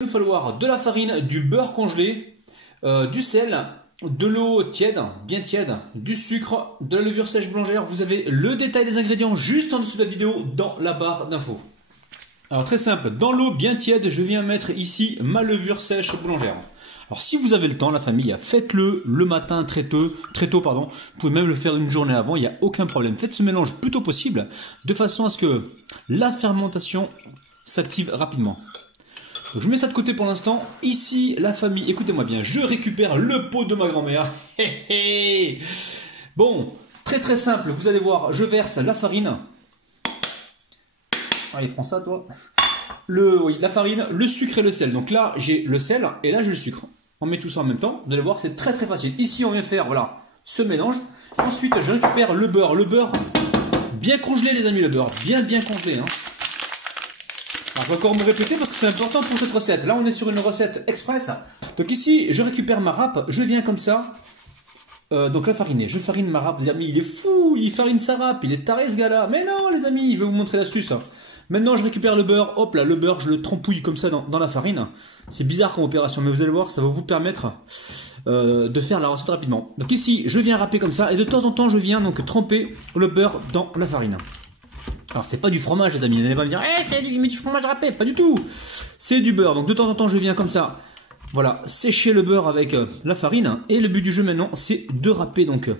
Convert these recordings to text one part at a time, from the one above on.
Il va nous falloir de la farine, du beurre congelé, du sel, de l'eau tiède, bien tiède, du sucre, de la levure sèche boulangère. Vous avez le détail des ingrédients juste en dessous de la vidéo dans la barre d'infos. Alors très simple, dans l'eau bien tiède, je viens mettre ici ma levure sèche boulangère. Alors si vous avez le temps, la famille, faites-le le matin très tôt, pardon. Vous pouvez même le faire une journée avant, il n'y a aucun problème. Faites ce mélange plus tôt possible, de façon à ce que la fermentation s'active rapidement. Donc je mets ça de côté pour l'instant. Ici, la famille, écoutez-moi bien, je récupère le pot de ma grand-mère. Bon, très simple, vous allez voir, je verse la farine. Allez, prends ça toi. Oui, la farine, le sucre et le sel. Donc là, j'ai le sel et là, j'ai le sucre. On met tout ça en même temps. Vous allez voir, c'est très facile. Ici, on vient faire voilà, ce mélange. Ensuite, je récupère le beurre. Le beurre bien congelé, les amis, le beurre. Bien congelé. Hein. Alors, je vais encore me répéter parce que c'est important pour cette recette. Là, on est sur une recette express. Donc ici, je récupère ma râpe. Je viens comme ça. Donc la fariner. Je farine ma râpe. Les amis, il est fou. Il farine sa râpe. Il est taré ce gars-là. Mais non, les amis, je vais vous montrer l'astuce. Maintenant, je récupère le beurre. Hop là, le beurre, je le trempouille comme ça dans la farine. C'est bizarre comme opération, mais vous allez voir, ça va vous permettre de faire la recette rapidement. Donc ici, je viens râper comme ça. Et de temps en temps, je viens donc tremper le beurre dans la farine. Alors, c'est pas du fromage, les amis. Vous n'allez pas me dire, il met du fromage râpé. Pas du tout. C'est du beurre. Donc, de temps en temps, je viens comme ça. Voilà, sécher le beurre avec la farine. Et le but du jeu maintenant, c'est de râper donc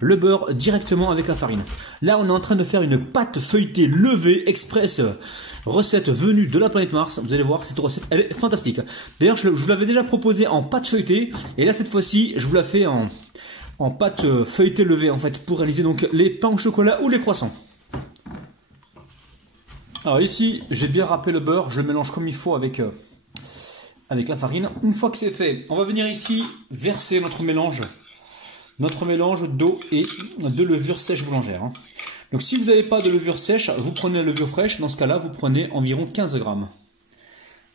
le beurre directement avec la farine. Là, on est en train de faire une pâte feuilletée levée express. Recette venue de la planète Mars. Vous allez voir, cette recette, elle est fantastique. D'ailleurs, je vous l'avais déjà proposé en pâte feuilletée. Et là, cette fois-ci, je vous la fais en pâte feuilletée levée, en fait, pour réaliser donc les pains au chocolat ou les croissants. Alors ici, j'ai bien râpé le beurre. Je le mélange comme il faut avec la farine. Une fois que c'est fait, on va venir ici verser notre mélange d'eau et de levure sèche boulangère. Donc si vous n'avez pas de levure sèche, vous prenez la levure fraîche. Dans ce cas-là, vous prenez environ 15 grammes.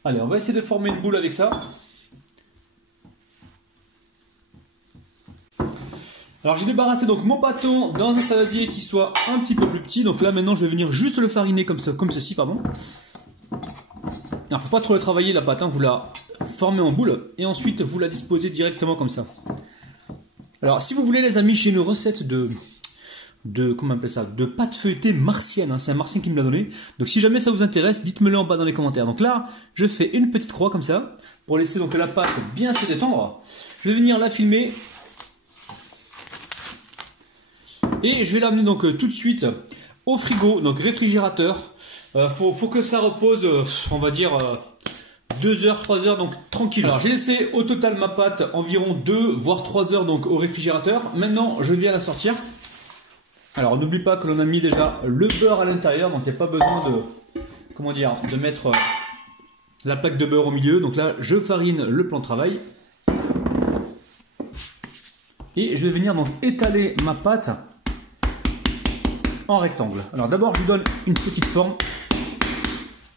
Allez, on va essayer de former une boule avec ça. Alors j'ai débarrassé donc mon bâton dans un saladier qui soit un petit peu plus petit. Donc là maintenant, je vais venir juste le fariner comme ceci, pardon. Alors faut pas trop le travailler la pâte, vous la formez en boule et ensuite vous la disposez directement comme ça. Alors si vous voulez les amis, j'ai une recette comment on appelle ça, de pâte feuilletée martienne, c'est un martien qui me l'a donné. Donc si jamais ça vous intéresse, dites-me-le en bas dans les commentaires. Donc là, je fais une petite croix comme ça pour laisser donc la pâte bien se détendre. Je vais venir la filmer et je vais l'amener donc tout de suite au frigo, donc réfrigérateur. Faut que ça repose, on va dire 2 heures, 3 heures, donc tranquille. Alors j'ai laissé au total ma pâte environ 2 voire 3 heures donc au réfrigérateur. Maintenant je viens la sortir. Alors n'oublie pas que l'on a mis déjà le beurre à l'intérieur, donc il n'y a pas besoin de mettre la plaque de beurre au milieu. Donc là je farine le plan de travail. Et je vais venir donc étaler ma pâte en rectangle. Alors d'abord je lui donne une petite forme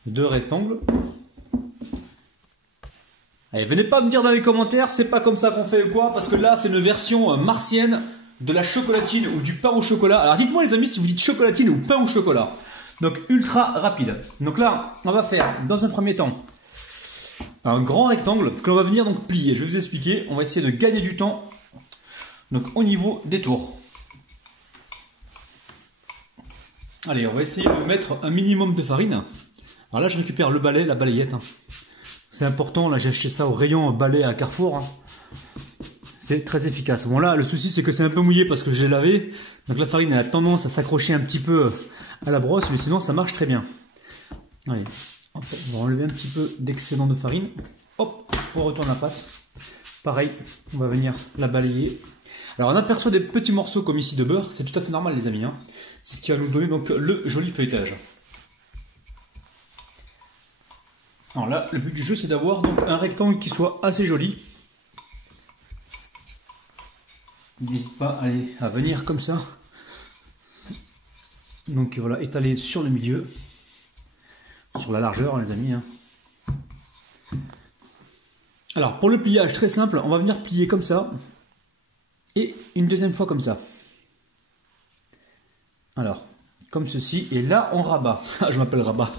de rectangle. Allez, venez pas me dire dans les commentaires, c'est pas comme ça qu'on fait ou quoi, parce que là c'est une version martienne de la chocolatine ou du pain au chocolat. Alors dites-moi les amis si vous dites chocolatine ou pain au chocolat. Donc ultra rapide. Donc là, on va faire dans un premier temps un grand rectangle que l'on va venir donc plier. Je vais vous expliquer, on va essayer de gagner du temps donc au niveau des tours. Allez, on va essayer de mettre un minimum de farine. Alors là, je récupère le balai, la balayette. C'est important, là j'ai acheté ça au rayon balai à Carrefour. C'est très efficace. Bon là, le souci c'est que c'est un peu mouillé parce que j'ai lavé. Donc la farine elle a tendance à s'accrocher un petit peu à la brosse, mais sinon ça marche très bien. Allez, on va enlever un petit peu d'excédent de farine. Hop, on retourne la pâte. Pareil, on va venir la balayer. Alors on aperçoit des petits morceaux comme ici de beurre, c'est tout à fait normal les amis. C'est ce qui va nous donner donc le joli feuilletage. Alors là, le but du jeu c'est d'avoir donc un rectangle qui soit assez joli. N'hésite pas à venir comme ça. Donc voilà, étaler sur le milieu, sur la largeur les amis. Alors pour le pliage très simple, on va venir plier comme ça et une deuxième fois comme ça. Alors comme ceci, et là on rabat. Je m'appelle Rabat.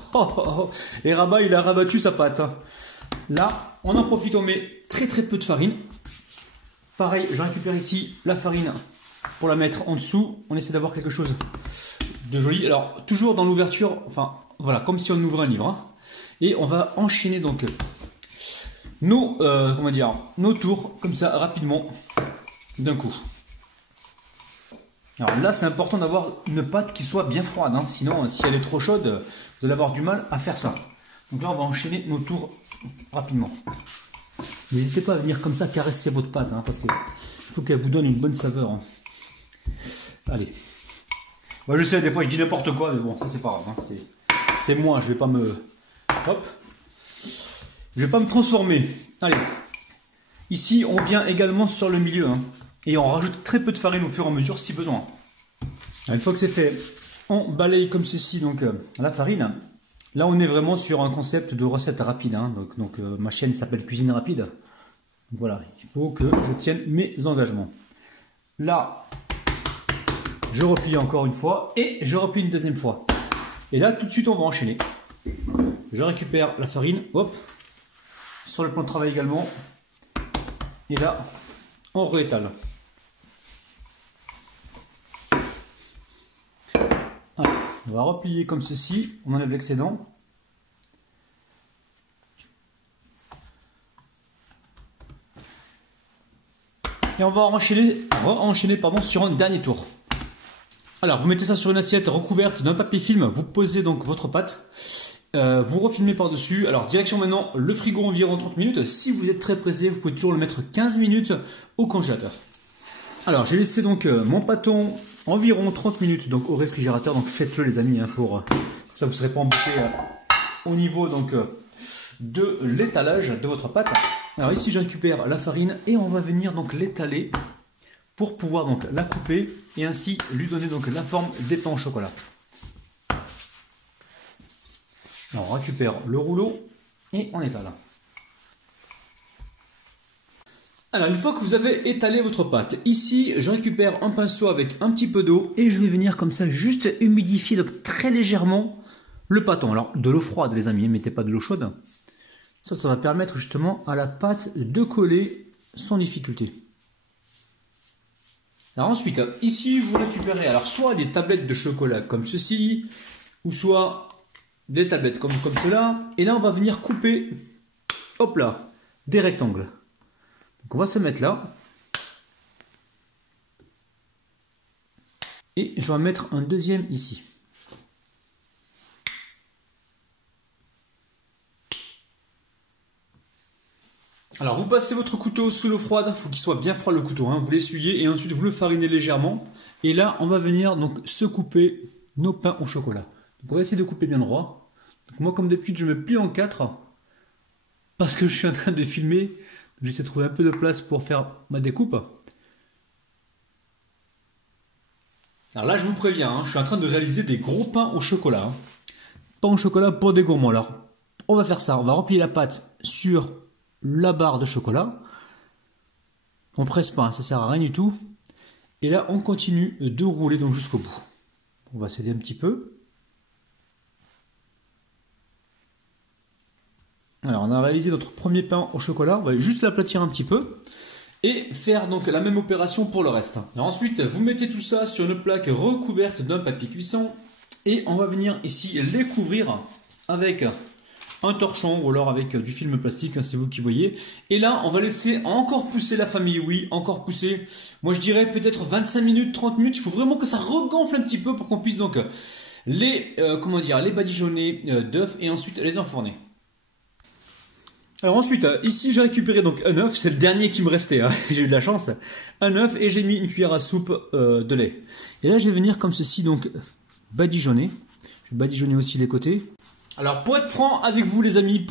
Et Rabat il a rabattu sa pâte. Là, on en profite, on met très peu de farine. Pareil, je récupère ici la farine pour la mettre en dessous. On essaie d'avoir quelque chose de joli. Alors, toujours dans l'ouverture, enfin, voilà, comme si on ouvrait un livre. Hein. Et on va enchaîner donc nos tours, comme ça, rapidement, d'un coup. Alors là, c'est important d'avoir une pâte qui soit bien froide. Hein. Sinon, si elle est trop chaude, vous allez avoir du mal à faire ça. Donc là, on va enchaîner nos tours rapidement. N'hésitez pas à venir comme ça caresser votre pâte, hein, parce qu'il faut qu'elle vous donne une bonne saveur. Hein. Allez. Moi, je sais, des fois, je dis n'importe quoi, mais bon, ça, c'est pas grave. Hein. C'est moi, je vais pas me... Hop. Je vais pas me transformer. Allez. Ici, on vient également sur le milieu. Hein. Et on rajoute très peu de farine au fur et à mesure si besoin. Une fois que c'est fait, on balaye comme ceci donc la farine. Là, on est vraiment sur un concept de recette rapide. Hein. Donc ma chaîne s'appelle Cuisine Rapide. Donc, voilà, il faut que je tienne mes engagements. Là, je replie encore une fois et je replie une deuxième fois. Et là, tout de suite, on va enchaîner. Je récupère la farine, hop, sur le plan de travail également. Et là, on réétale. Allez, on va replier comme ceci, on enlève l'excédent. Et on va enchaîner sur un dernier tour. Alors, vous mettez ça sur une assiette recouverte d'un papier film, vous posez donc votre pâte, vous refilmez par-dessus. Alors, direction maintenant le frigo environ 30 minutes. Si vous êtes très pressé, vous pouvez toujours le mettre 15 minutes au congélateur. Alors, j'ai laissé donc mon pâton environ 30 minutes donc au réfrigérateur. Donc, faites-le les amis, hein, pour ça vous ne serez pas embêté au niveau donc de l'étalage de votre pâte. Alors ici, je récupère la farine et on va venir donc l'étaler pour pouvoir donc la couper et ainsi lui donner donc la forme des pains au chocolat. Alors, on récupère le rouleau et on étale. Alors, une fois que vous avez étalé votre pâte, ici, je récupère un pinceau avec un petit peu d'eau et je vais venir comme ça juste humidifier donc très légèrement le pâton. Alors, de l'eau froide, les amis, mettez pas de l'eau chaude. Ça va permettre justement à la pâte de coller sans difficulté. Alors ensuite, ici, vous récupérez alors soit des tablettes de chocolat comme ceci, ou soit des tablettes comme cela. Et là, on va venir couper, hop là, des rectangles. Donc on va se mettre là. Et je vais en mettre un deuxième ici. Alors vous passez votre couteau sous l'eau froide, il faut qu'il soit bien froid le couteau, hein. Vous l'essuyez et ensuite vous le farinez légèrement. Et là on va venir donc se couper nos pains au chocolat. Donc on va essayer de couper bien droit. Donc moi comme d'habitude je me plie en 4 parce que je suis en train de filmer. J'essaie de trouver un peu de place pour faire ma découpe. Alors là je vous préviens, hein, je suis en train de réaliser des gros pains au chocolat. Hein. Pain au chocolat pour des gourmands. Alors on va faire ça, on va replier la pâte sur la barre de chocolat. On presse pas, hein, ça sert à rien du tout. Et là on continue de rouler donc jusqu'au bout. On va s'aider un petit peu. Alors on a réalisé notre premier pain au chocolat. On va juste l'aplatir un petit peu et faire donc la même opération pour le reste. Alors ensuite vous mettez tout ça sur une plaque recouverte d'un papier cuisson et on va venir ici les couvrir avec un torchon ou alors avec du film plastique, hein, c'est vous qui voyez. Et là, on va laisser encore pousser la famille, oui, encore pousser. Moi, je dirais peut-être 25 minutes, 30 minutes. Il faut vraiment que ça regonfle un petit peu pour qu'on puisse donc les badigeonner d'œufs et ensuite les enfourner. Alors ensuite, ici, j'ai récupéré donc un œuf. C'est le dernier qui me restait, hein. J'ai eu de la chance. Un œuf et j'ai mis une cuillère à soupe de lait. Et là, je vais venir comme ceci, donc badigeonner. Je vais badigeonner aussi les côtés. Alors pour être franc avec vous les amis,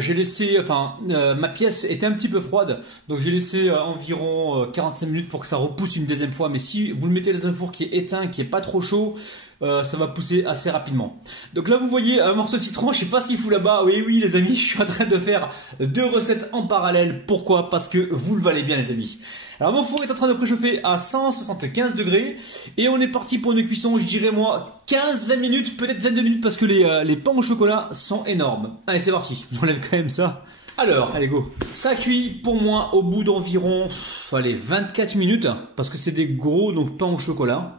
j'ai laissé, ma pièce était un petit peu froide, donc j'ai laissé environ 45 minutes pour que ça repousse une deuxième fois. Mais si vous le mettez dans un four qui est éteint, qui est pas trop chaud, ça va pousser assez rapidement. Donc là vous voyez un morceau de citron, je sais pas ce qu'il fout là-bas. Oui les amis, je suis en train de faire 2 recettes en parallèle. Pourquoi? Parce que vous le valez bien les amis. Alors mon four est en train de préchauffer à 175 degrés et on est parti pour une cuisson, je dirais moi 15-20 minutes, peut-être 22 minutes parce que les pains au chocolat sont énormes. Allez c'est parti, j'enlève quand même ça. Alors, allez go. Ça cuit pour moi au bout d'environ 24 minutes parce que c'est des gros donc pains au chocolat.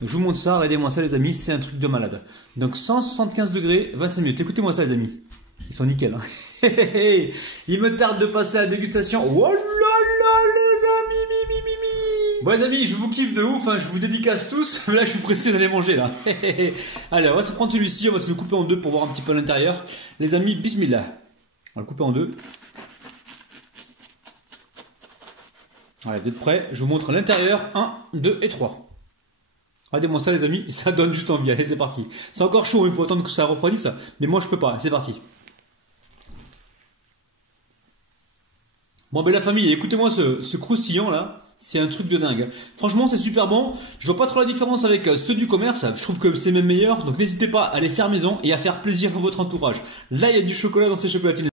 Donc, je vous montre ça, regardez-moi ça les amis, c'est un truc de malade. Donc 175 degrés, 25 minutes. Écoutez-moi ça les amis. Ils sont nickel. Hein. Il me tarde de passer à la dégustation. Oh là là les amis, Bon les amis, je vous kiffe de ouf, hein, je vous dédicace tous. Mais là je suis pressé d'aller manger là. Allez, on va se prendre celui-ci, on va se le couper en deux pour voir un petit peu à l'intérieur. Les amis, bismillah. On va le couper en deux. Allez, vous êtes prêts? Je vous montre l'intérieur. 1, 2 et 3. Regardez-moi ça les amis, ça donne juste envie. Allez, c'est parti. C'est encore chaud, il faut attendre que ça refroidisse. Mais moi je peux pas, c'est parti. Bon ben la famille, écoutez-moi ce croustillant là. C'est un truc de dingue. Franchement, c'est super bon. Je vois pas trop la différence avec ceux du commerce. Je trouve que c'est même meilleur. Donc n'hésitez pas à les faire maison et à faire plaisir à votre entourage. Là, il y a du chocolat dans ces chocolatines.